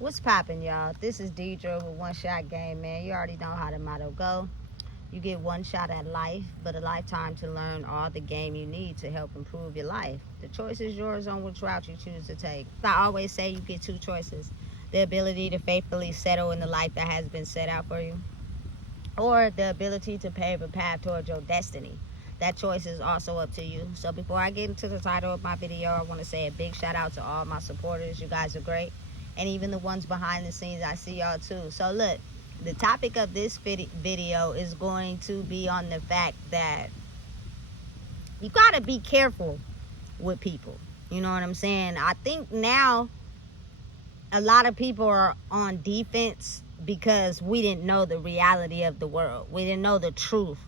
What's poppin', y'all? This is Deidre with One Shot Game, man. You already know how the motto go. You get one shot at life, but a lifetime to learn all the game you need to help improve your life. The choice is yours on which route you choose to take. I always say you get two choices. The ability to faithfully settle in the life that has been set out for you, or the ability to pave a path towards your destiny. That choice is also up to you. So before I get into the title of my video, I want to say a big shout out to all my supporters. You guys are great. And even the ones behind the scenes, I see y'all too. So look, the topic of this video is going to be on the fact that you got to be careful with people. You know what I'm saying? I think now a lot of people are on defense because we didn't know the reality of the world. We didn't know the truth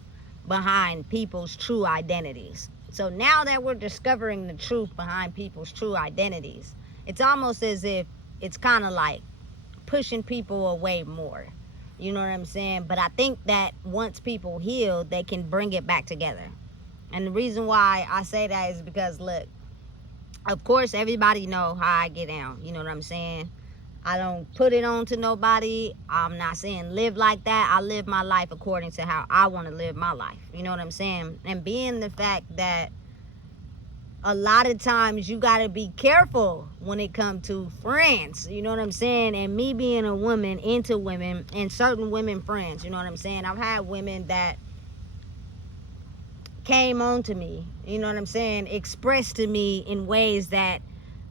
behind people's true identities. So now that we're discovering the truth behind people's true identities, it's almost as if it's kind of like pushing people away more. You know what I'm saying? But I think that once people heal, they can bring it back together. And the reason why I say that is because, look, of course, everybody know how I get down. You know what I'm saying? I don't put it on to nobody. I'm not saying live like that. I live my life according to how I want to live my life. You know what I'm saying? And being the fact that a lot of times you got to be careful when it comes to friends. You know what I'm saying? And me being a woman, into women, and certain women friends. You know what I'm saying? I've had women that came on to me, you know what I'm saying, expressed to me in ways that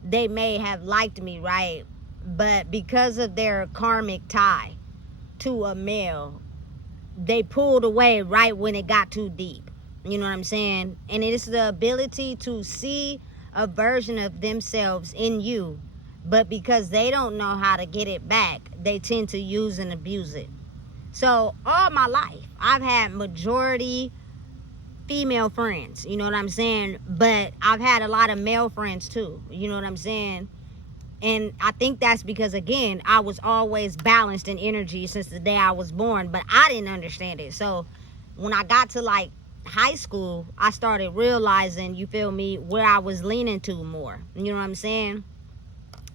they may have liked me, right? But because of their karmic tie to a male, they pulled away right when it got too deep. You know what I'm saying? And it is the ability to see a version of themselves in you, but because they don't know how to get it back, they tend to use and abuse it. So all my life, I've had majority female friends, you know what I'm saying? But I've had a lot of male friends too, you know what I'm saying? And I think that's because, again, I was always balanced in energy since the day I was born, but I didn't understand it. So when I got to like high school, I started realizing, you feel me, where I was leaning to more, you know what I'm saying,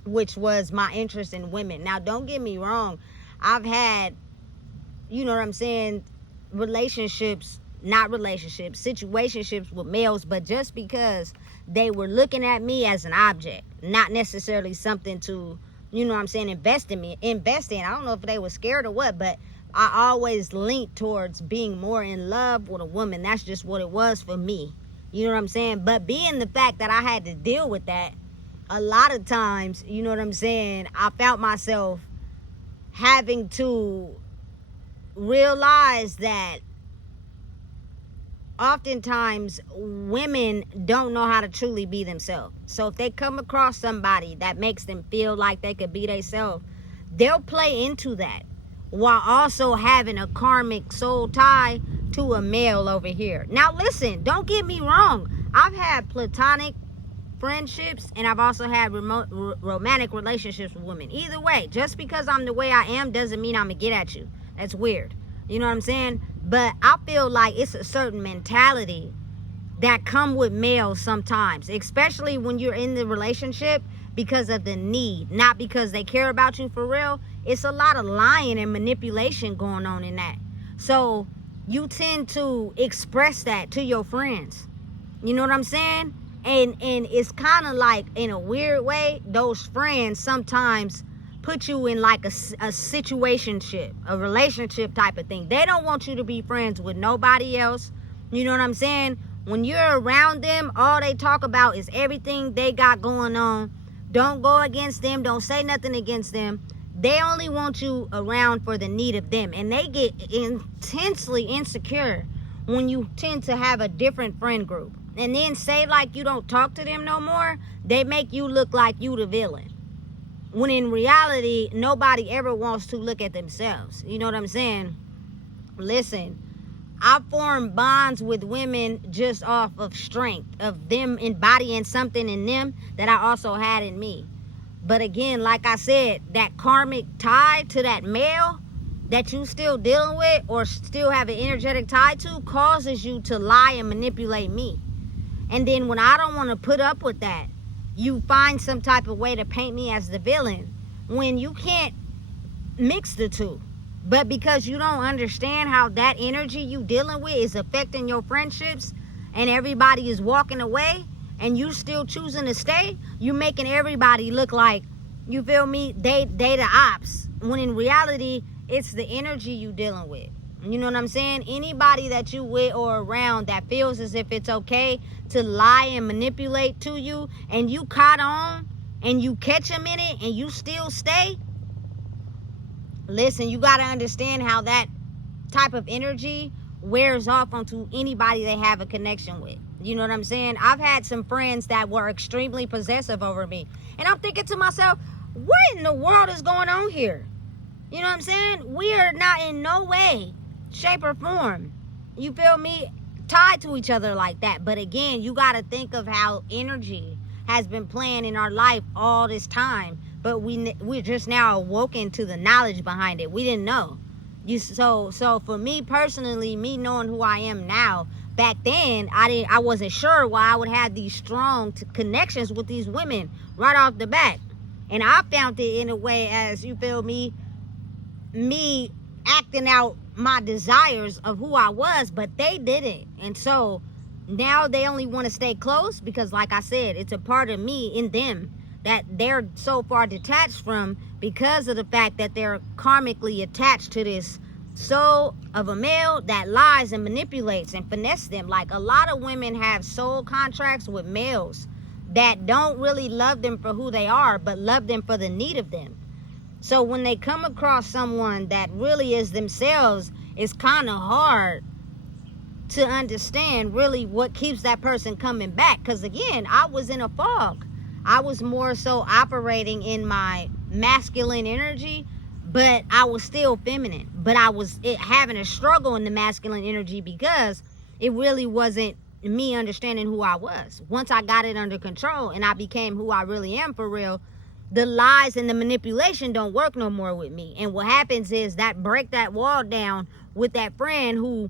which was my interest in women. Now don't get me wrong, I've had, you know what I'm saying, situationships with males, but just because they were looking at me as an object, not necessarily something to, you know what I'm saying, invest in. I don't know if they were scared or what, but I always linked towards being more in love with a woman. That's just what it was for me. You know what I'm saying? But being the fact that I had to deal with that, a lot of times, you know what I'm saying, I found myself having to realize that oftentimes women don't know how to truly be themselves. So if they come across somebody that makes them feel like they could be themselves, they'll play into that, while also having a karmic soul tie to a male over here. Now listen, don't get me wrong. I've had platonic friendships and I've also had romantic relationships with women. Either way, just because I'm the way I am doesn't mean I'm gonna get at you. That's weird. You know what I'm saying? But I feel like it's a certain mentality that come with males sometimes, especially when you're in the relationship, because of the need, not because they care about you for real. It's a lot of lying and manipulation going on in that. So you tend to express that to your friends. You know what I'm saying? And it's kind of like, in a weird way, those friends sometimes put you in like a situationship, a relationship type of thing. They don't want you to be friends with nobody else. You know what I'm saying? When you're around them, all they talk about is everything they got going on. Don't go against them. Don't say nothing against them. They only want you around for the need of them. And they get intensely insecure when you tend to have a different friend group. And then say like you don't talk to them no more. They make you look like you the villain, when in reality, nobody ever wants to look at themselves. You know what I'm saying? Listen, I formed bonds with women just off of strength, of them embodying something in them that I also had in me. But again, like I said, that karmic tie to that male that you still dealing with or still have an energetic tie to causes you to lie and manipulate me. And then when I don't want to put up with that, you find some type of way to paint me as the villain. when you can't mix the two. But because you don't understand how that energy you dealing with is affecting your friendships, and everybody is walking away and you still choosing to stay, you making everybody look like, you feel me, they the ops, when in reality it's the energy you dealing with. You know what I'm saying? Anybody that you with or around that feels as if it's okay to lie and manipulate to you, and you caught on and you catch them in it and you still stay, listen, you got to understand how that type of energy wears off onto anybody they have a connection with. You know what I'm saying? I've had some friends that were extremely possessive over me, and I'm thinking to myself, what in the world is going on here? You know what I'm saying? We are not in no way, shape, or form, you feel me, tied to each other like that. But again, you got to think of how energy has been playing in our life all this time, but we're just now awoken to the knowledge behind it. We didn't know. So for me personally, me knowing who I am now, back then I wasn't sure why I would have these strong connections with these women right off the bat. And I found it in a way as, you feel me acting out my desires of who I was, but they didn't. And so now they only want to stay close because, like I said, it's a part of me in them that they're so far detached from, because of the fact that they're karmically attached to this soul of a male that lies and manipulates and finesse them. Like, a lot of women have soul contracts with males that don't really love them for who they are, but love them for the need of them. So when they come across someone that really is themselves, it's kind of hard to understand really what keeps that person coming back. Because again, I was in a fog. I was more so operating in my masculine energy, but I was still feminine. But I was having a struggle in the masculine energy because it really wasn't me understanding who I was. Once I got it under control and I became who I really am for real, the lies and the manipulation don't work no more with me. And what happens is that break that wall down with that friend who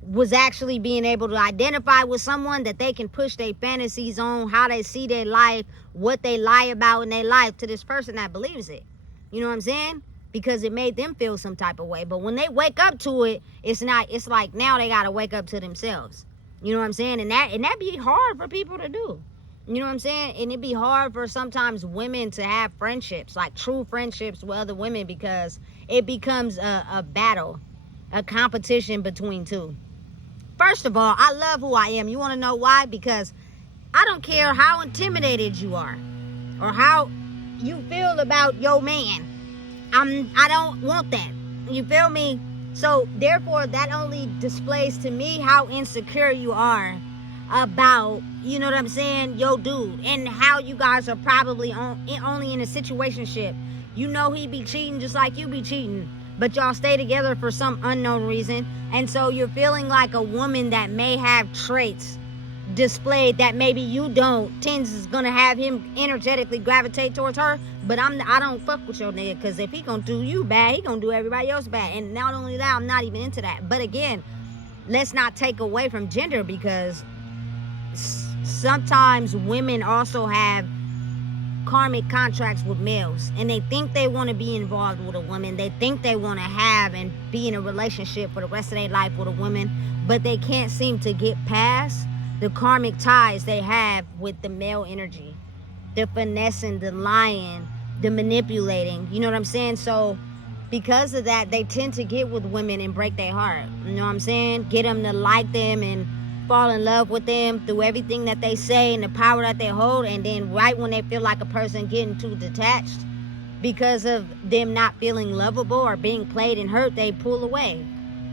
was actually being able to identify with someone that they can push their fantasies on, how they see their life, what they lie about in their life, to this person that believes it. You know what I'm saying? Because it made them feel some type of way. But when they wake up to it, it's like now they got to wake up to themselves. You know what I'm saying? And that be hard for people to do. You know what I'm saying? And it'd be hard for sometimes women to have friendships, like true friendships with other women, because it becomes a battle, a competition between two. First of all, I love who I am. You want to know why? Because I don't care how intimidated you are or how you feel about your man. I don't want that. You feel me? So therefore, that only displays to me how insecure you are about, you know what I'm saying, yo dude, and how you guys are probably only in a situationship. You know he be cheating just like you be cheating, but y'all stay together for some unknown reason. And so you're feeling like a woman that may have traits displayed that maybe you don't, is gonna have him energetically gravitate towards her. But I don't fuck with your nigga, because if he gonna do you bad, he gonna do everybody else bad. And not only that, I'm not even into that. But again, let's not take away from gender, because sometimes women also have karmic contracts with males, and they think they want to be involved with a woman. They think they want to have and be in a relationship for the rest of their life with a woman, but they can't seem to get past the karmic ties they have with the male energy, the finessing, the lying, the manipulating. You know what I'm saying? So because of that, they tend to get with women and break their heart. You know what I'm saying? Get them to like them and fall in love with them through everything that they say and the power that they hold. And then right when they feel like a person getting too detached because of them not feeling lovable or being played and hurt, they pull away.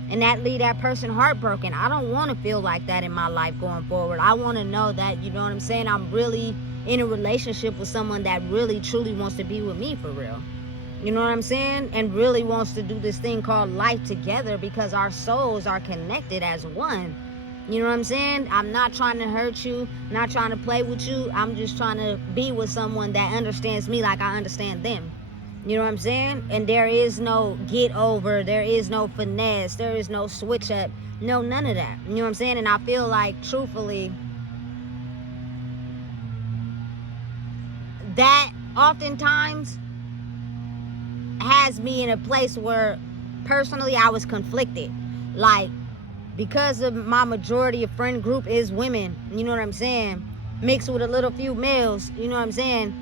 And that leave that person heartbroken. I don't want to feel like that in my life going forward. I want to know that, you know what I'm saying, I'm really in a relationship with someone that really truly wants to be with me for real. You know what I'm saying? And really wants to do this thing called life together, because our souls are connected as one. You know what I'm saying? I'm not trying to hurt you, not trying to play with you. I'm just trying to be with someone that understands me like I understand them. You know what I'm saying? And there is no get over, there is no finesse, there is no switch up, no, none of that. You know what I'm saying? And I feel like, truthfully, that oftentimes has me in a place where personally I was conflicted. Like, because of my majority of friend group is women, you know what I'm saying, mixed with a little few males, you know what I'm saying,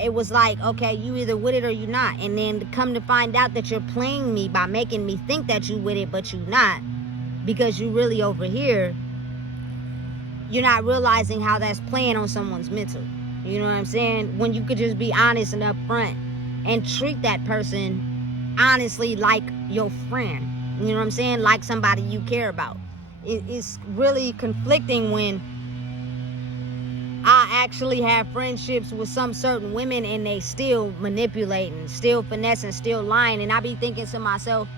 it was like, okay, you either with it or you not. And then to come to find out that you're playing me by making me think that you with it, but you not, because you really over here, you're not realizing how that's playing on someone's mental. You know what I'm saying? When you could just be honest and upfront and treat that person honestly like your friend. You know what I'm saying? Like somebody you care about. It's really conflicting when I actually have friendships with some certain women and they still manipulating, still finessing, still lying. And I be thinking to myself,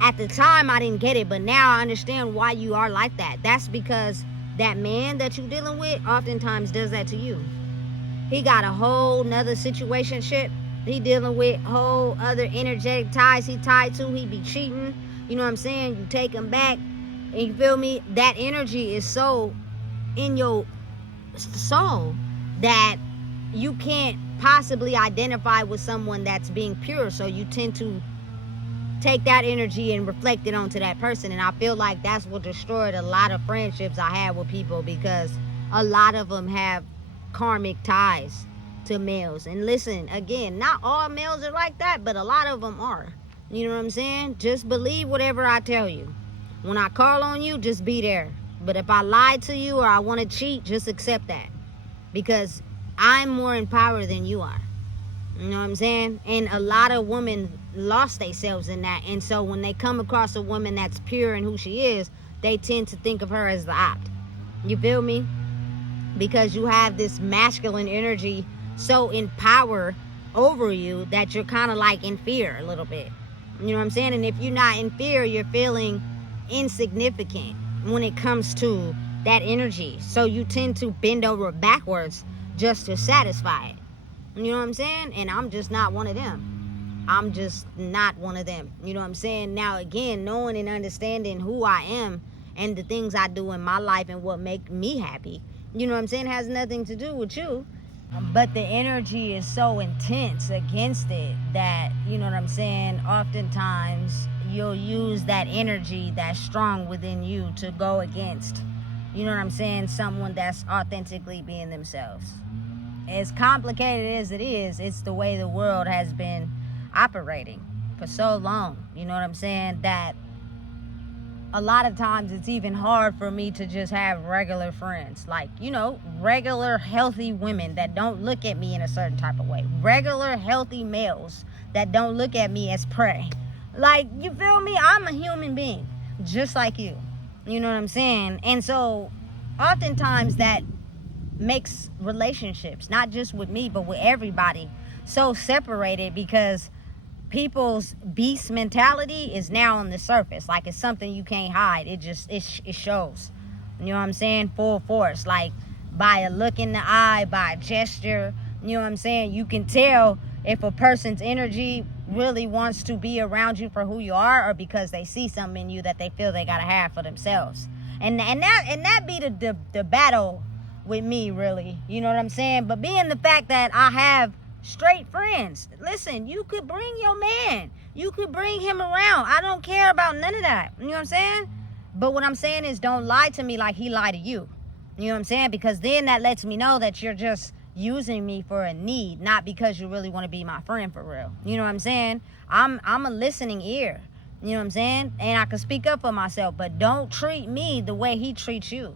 at the time I didn't get it, but now I understand why you are like that. That's because that man that you're dealing with oftentimes does that to you. He got a whole nother situationship. He dealing with whole other energetic ties he tied to. He be cheating. You know what I'm saying? You take him back. And you feel me? That energy is so in your soul that you can't possibly identify with someone that's being pure. So you tend to take that energy and reflect it onto that person. And I feel like that's what destroyed a lot of friendships I had with people, because a lot of them have karmic ties to males. And listen, again, not all males are like that, but a lot of them are. You know what I'm saying? Just believe whatever I tell you. When I call on you, just be there. But if I lie to you or I want to cheat, just accept that, because I'm more in power than you are. You know what I'm saying? And a lot of women lost themselves in that. And so when they come across a woman that's pure in who she is, they tend to think of her as the opt. You feel me? Because you have this masculine energy so in power over you that you're kind of like in fear a little bit. You know what I'm saying? And if you're not in fear, you're feeling insignificant when it comes to that energy. So you tend to bend over backwards just to satisfy it. You know what I'm saying? And I'm just not one of them. I'm just not one of them. You know what I'm saying? Now, again, knowing and understanding who I am and the things I do in my life and what make me happy, you know what I'm saying, has nothing to do with you. But the energy is so intense against it that, you know what I'm saying, oftentimes you'll use that energy that's strong within you to go against, you know what I'm saying, someone that's authentically being themselves. As complicated as it is, it's the way the world has been operating for so long, you know what I'm saying, that a lot of times it's even hard for me to just have regular friends, like, you know, regular healthy women that don't look at me in a certain type of way, regular healthy males that don't look at me as prey. Like, you feel me? I'm a human being just like you, you know what I'm saying? And so oftentimes that makes relationships, not just with me but with everybody, so separated, because people's beast mentality is now on the surface. Like, it's something you can't hide. It shows, you know what I'm saying, full force, like by a look in the eye, by a gesture. You know what I'm saying? You can tell if a person's energy really wants to be around you for who you are, or because they see something in you that they feel they gotta have for themselves. And that be the battle with me, really. You know what I'm saying? But being the fact that I have straight friends, listen, you could bring your man, you could bring him around, I don't care about none of that, you know what I'm saying? But what I'm saying is, don't lie to me like he lied to you. You know what I'm saying? Because then that lets me know that you're just using me for a need, not because you really want to be my friend for real. You know what I'm saying? I'm a listening ear, you know what I'm saying? And I can speak up for myself, but don't treat me the way he treats you.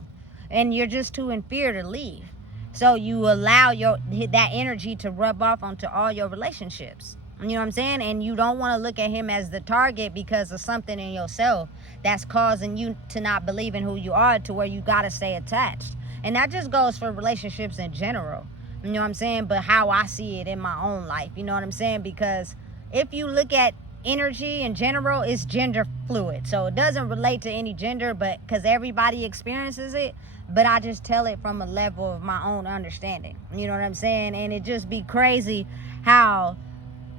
And you're just too in fear to leave. So you allow that energy to rub off onto all your relationships. You know what I'm saying? And you don't want to look at him as the target because of something in yourself that's causing you to not believe in who you are, to where you got to stay attached. And that just goes for relationships in general. You know what I'm saying? But how I see it in my own life. You know what I'm saying? Because if you look at energy in general, it's gender fluid. So it doesn't relate to any gender, but because everybody experiences it. But I just tell it from a level of my own understanding. You know what I'm saying? And it just be crazy how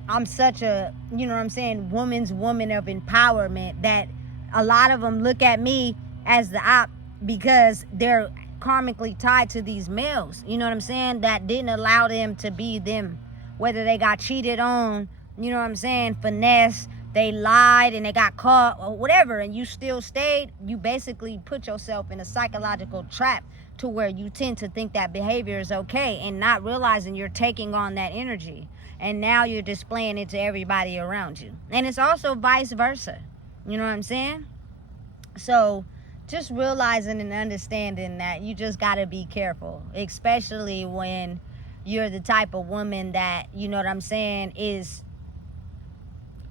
I'm such a, you know what I'm saying, woman of empowerment, that a lot of them look at me as the op because they're karmically tied to these males, you know what I'm saying, that didn't allow them to be them, whether they got cheated on you know what I'm saying, finesse, they lied and they got caught or whatever, and you still stayed, you basically put yourself in a psychological trap to where you tend to think that behavior is okay and not realizing you're taking on that energy. And now you're displaying it to everybody around you. And it's also vice versa. You know what I'm saying? So just realizing and understanding that you just got to be careful, especially when you're the type of woman that, you know what I'm saying,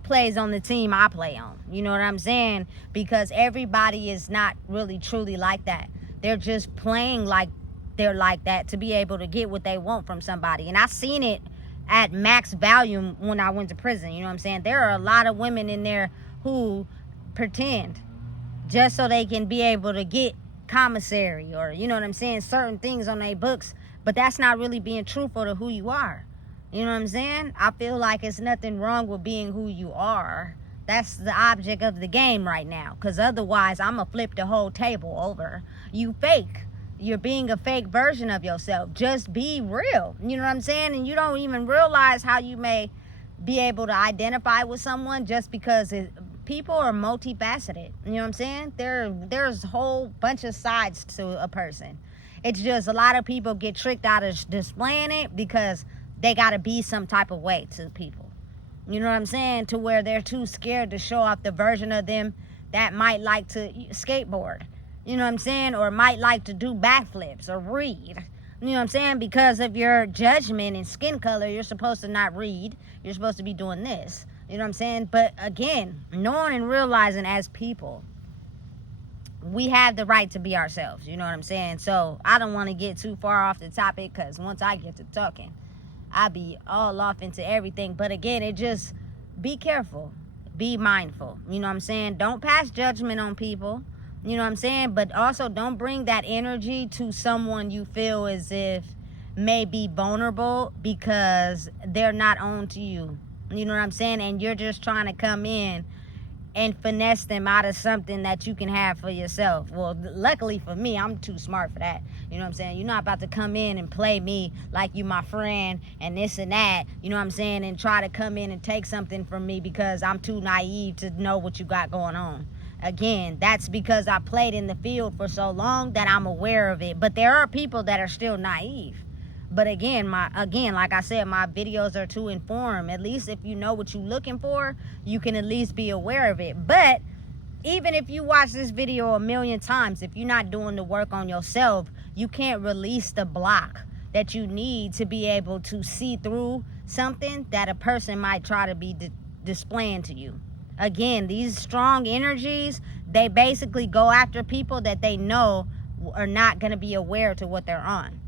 plays on the team I play on. You know what I'm saying? Because everybody is not really truly like that. They're just playing like they're like that to be able to get what they want from somebody. And I seen it at max volume when I went to prison. You know what I'm saying? There are a lot of women in there who pretend just so they can be able to get commissary or, you know what I'm saying, certain things on their books. But that's not really being truthful to who you are. You know what I'm saying? I feel like it's nothing wrong with being who you are. That's the object of the game right now. Because otherwise, I'm going to flip the whole table over. You fake. You're being a fake version of yourself. Just be real. You know what I'm saying? And you don't even realize how you may be able to identify with someone just because people are multifaceted. You know what I'm saying? There's a whole bunch of sides to a person. It's just a lot of people get tricked out of displaying it because they got to be some type of way to people. You know what I'm saying? To where they're too scared to show off the version of them that might like to skateboard. You know what I'm saying? Or might like to do backflips or read. You know what I'm saying? Because of your judgment and skin color, you're supposed to not read. You're supposed to be doing this. You know what I'm saying? But again, knowing and realizing as people, we have the right to be ourselves. You know what I'm saying? So I don't want to get too far off the topic because once I get to talking, I'll be all off into everything. But again, it just, be careful. Be mindful. You know what I'm saying? Don't pass judgment on people. You know what I'm saying? But also don't bring that energy to someone you feel as if may be vulnerable because they're not on to you. You know what I'm saying? And you're just trying to come in and finesse them out of something that you can have for yourself. Well, luckily for me, I'm too smart for that. You know what I'm saying? You're not about to come in and play me like you my friend and this and that, you know what I'm saying, and try to come in and take something from me because I'm too naive to know what you got going on. Again, that's because I played in the field for so long that I'm aware of it. But there are people that are still naive. But again, like I said, my videos are to inform. At least if you know what you're looking for, you can at least be aware of it. But even if you watch this video a million times, if you're not doing the work on yourself, you can't release the block that you need to be able to see through something that a person might try to be displaying to you. Again, these strong energies, they basically go after people that they know are not going to be aware to what they're on.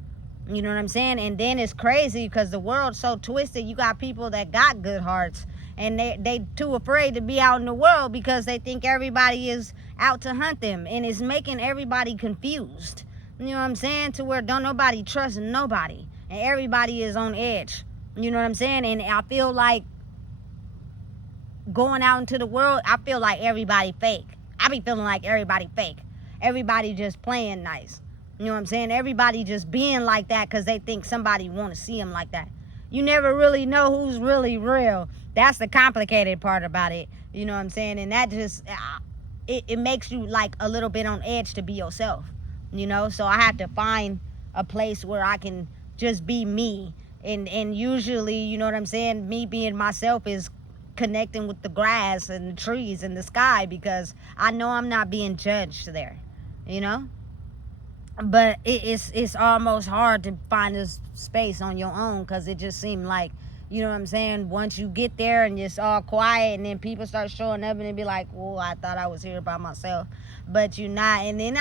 You know what I'm saying? And then it's crazy because the world's so twisted. You got people that got good hearts and they too afraid to be out in the world because they think everybody is out to hunt them, and it's making everybody confused. You know what I'm saying? To where don't nobody trust nobody and everybody is on edge. You know what I'm saying? And I feel like going out into the world, I feel like everybody fake. I be feeling like everybody fake. Everybody just playing nice. You know what I'm saying? Everybody just being like that because they think somebody want to see them like that. You never really know who's really real. That's the complicated part about it. You know what I'm saying? And that just, it makes you like a little bit on edge to be yourself. You know? So I have to find a place where I can just be me. And usually, you know what I'm saying? Me being myself is connecting with the grass and the trees and the sky because I know I'm not being judged there. You know? But it's almost hard to find this space on your own because it just seemed like, you know what I'm saying, once you get there and it's all quiet and then people start showing up and it be like, well, I thought I was here by myself, but you're not. And then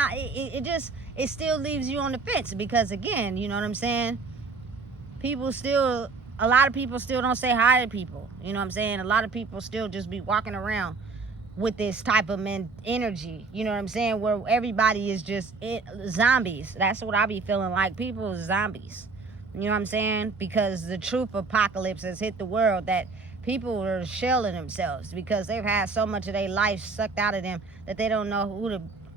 it still leaves you on the fence because, again, you know what I'm saying, a lot of people still don't say hi to people. You know what I'm saying? A lot of people still just be walking around with this type of energy, you know what I'm saying, where everybody is just zombies. That's what I be feeling like. People are zombies. You know what I'm saying? Because the truth apocalypse has hit the world that people are shelling themselves because they've had so much of their life sucked out of them that they don't know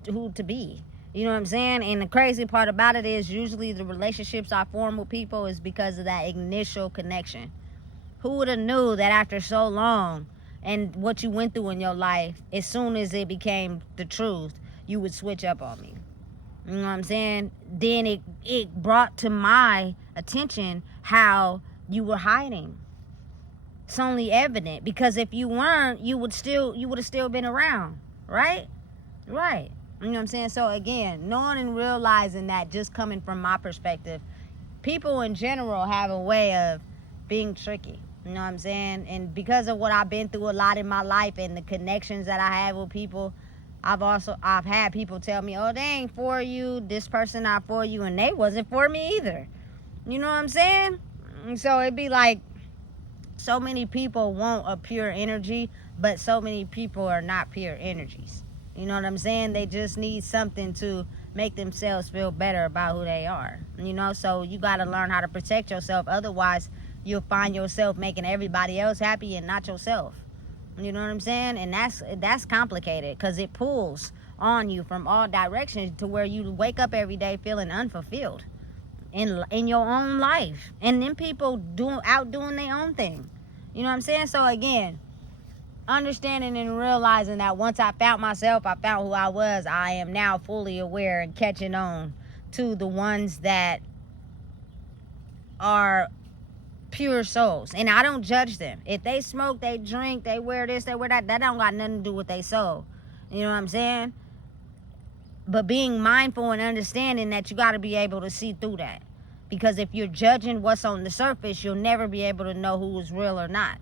who to be. You know what I'm saying? And the crazy part about it is usually the relationships I form with people is because of that initial connection. Who would have knew that after so long and what you went through in your life, as soon as it became the truth, you would switch up on me? You know what I'm saying? Then it brought to my attention how you were hiding. It's only evident, because if you weren't, you would have still been around, right? Right. You know what I'm saying? So again, knowing and realizing that, just coming from my perspective, people in general have a way of being tricky. You know what I'm saying? And because of what I've been through a lot in my life and the connections that I have with people, I've had people tell me, oh, they ain't for you, this person not for you, and they wasn't for me either. You know what I'm saying? And so it'd be like, so many people want a pure energy, but so many people are not pure energies. You know what I'm saying? They just need something to make themselves feel better about who they are. You know, so you got to learn how to protect yourself. Otherwise, you'll find yourself making everybody else happy and not yourself. You know what I'm saying? And that's complicated, because it pulls on you from all directions to where you wake up every day feeling unfulfilled in your own life. And then people doing their own thing. You know what I'm saying? So again, understanding and realizing that once I found myself, I found who I was, I am now fully aware and catching on to the ones that are pure souls. And I don't judge them. If they smoke, they drink, they wear this, they wear that don't got nothing to do with their soul. You know what I'm saying? But being mindful and understanding that you got to be able to see through that. Because if you're judging what's on the surface, you'll never be able to know who is real or not.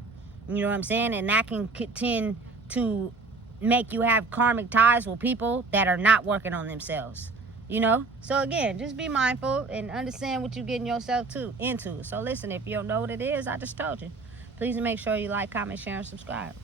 You know what I'm saying? And that can tend to make you have karmic ties with people that are not working on themselves. You know? So again, just be mindful and understand what you're getting yourself into. So listen, if you don't know what it is, I just told you. Please make sure you like, comment, share, and subscribe.